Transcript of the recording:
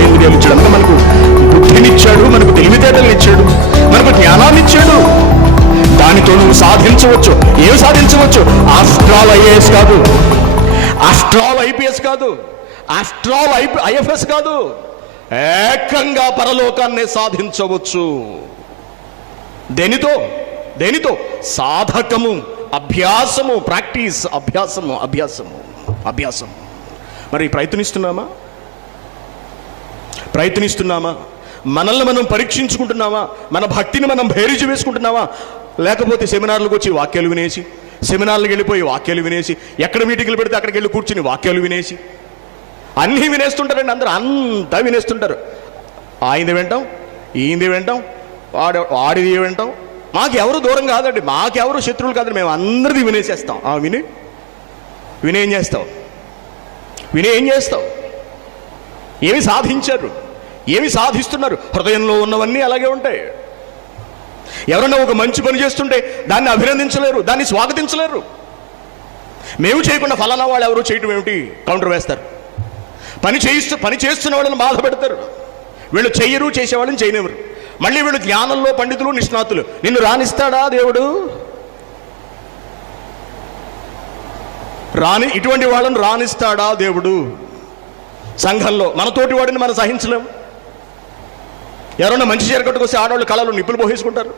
జ్ఞానేంద్రియాలు ఇచ్చాడు మనకు బుద్ధినిచ్చాడు మనకు తెలివితేటలు ఇచ్చాడు మనకు జ్ఞానాన్ని ఇచ్చాడు దానితో నువ్వు సాధించవచ్చు. ఏం సాధించవచ్చు? ఆస్ట్రాల్ ఐఏఎస్ కాదు. ఆస్ట్రాల్ ఐపీఎస్ కాదు. ఆస్ట్రాల్ ఐ ఐఎఫ్ఎస్ కాదు. ఏకంగా పరలోకాన్ని సాధించవచ్చు. దేనితో? దేనితో? సాధకము అభ్యాసము ప్రాక్టీస్ అభ్యాసము అభ్యాసము అభ్యాసం మరి ప్రయత్నిస్తున్నామా? ప్రయత్నిస్తున్నామా? మనల్ని మనం పరీక్షించుకుంటున్నామా? మన భక్తిని మనం భేరీజు వేసుకుంటున్నామా? లేకపోతే సెమినార్లకు వచ్చి వాక్యాలు వినేసి సెమినార్లకు వెళ్ళిపోయి వాక్యాలు వినేసి ఎక్కడ మీటింగ్లు పెడితే అక్కడికి వెళ్ళి కూర్చుని వాక్యాలు వినేసి అన్నీ వినేస్తుంటారండి అందరూ అంతా వినేస్తుంటారు. ఆయనది వింటాం ఈయనది వింటాం వాడు వాడిది వింటాం? మాకెవరు దూరం కాదండి మాకెవరు శత్రువులు కాదండి మేము అందరిది వినేసేస్తాం. ఆ విని వినేం చేస్తాం చేస్తావు? ఏం చేస్తావు? ఏమి సాధించారు? ఏమి సాధిస్తున్నారు? హృదయంలో ఉన్నవన్నీ అలాగే ఉంటాయి. ఎవరన్నా ఒక మంచి పని చేస్తుంటే దాన్ని అభినందించలేరు దాన్ని స్వాగతించలేరు. మేము చేయకుండా ఫలానా వాళ్ళు ఎవరు చేయటం ఏమిటి? కౌంటర్ వేస్తారు. పని చేయిస్తూ పని చేస్తున్న వాళ్ళని బాధ పెడతారు. వీళ్ళు చెయ్యరు చేసేవాళ్ళని చేయనివ్వరు. మళ్ళీ వీళ్ళు జ్ఞానంలో పండితులు నిష్ణాతులు. నిన్ను రాణిస్తాడా దేవుడు? రాని ఇటువంటి వాళ్ళని రాణిస్తాడా దేవుడు? సంఘంలో మనతోటి వాడిని మనం సహించలేము. ఎవరన్నా మంచి చీర కట్టుకొస్తే ఆడవాళ్ళు కళలు నిప్పులు పోసేసుకుంటారు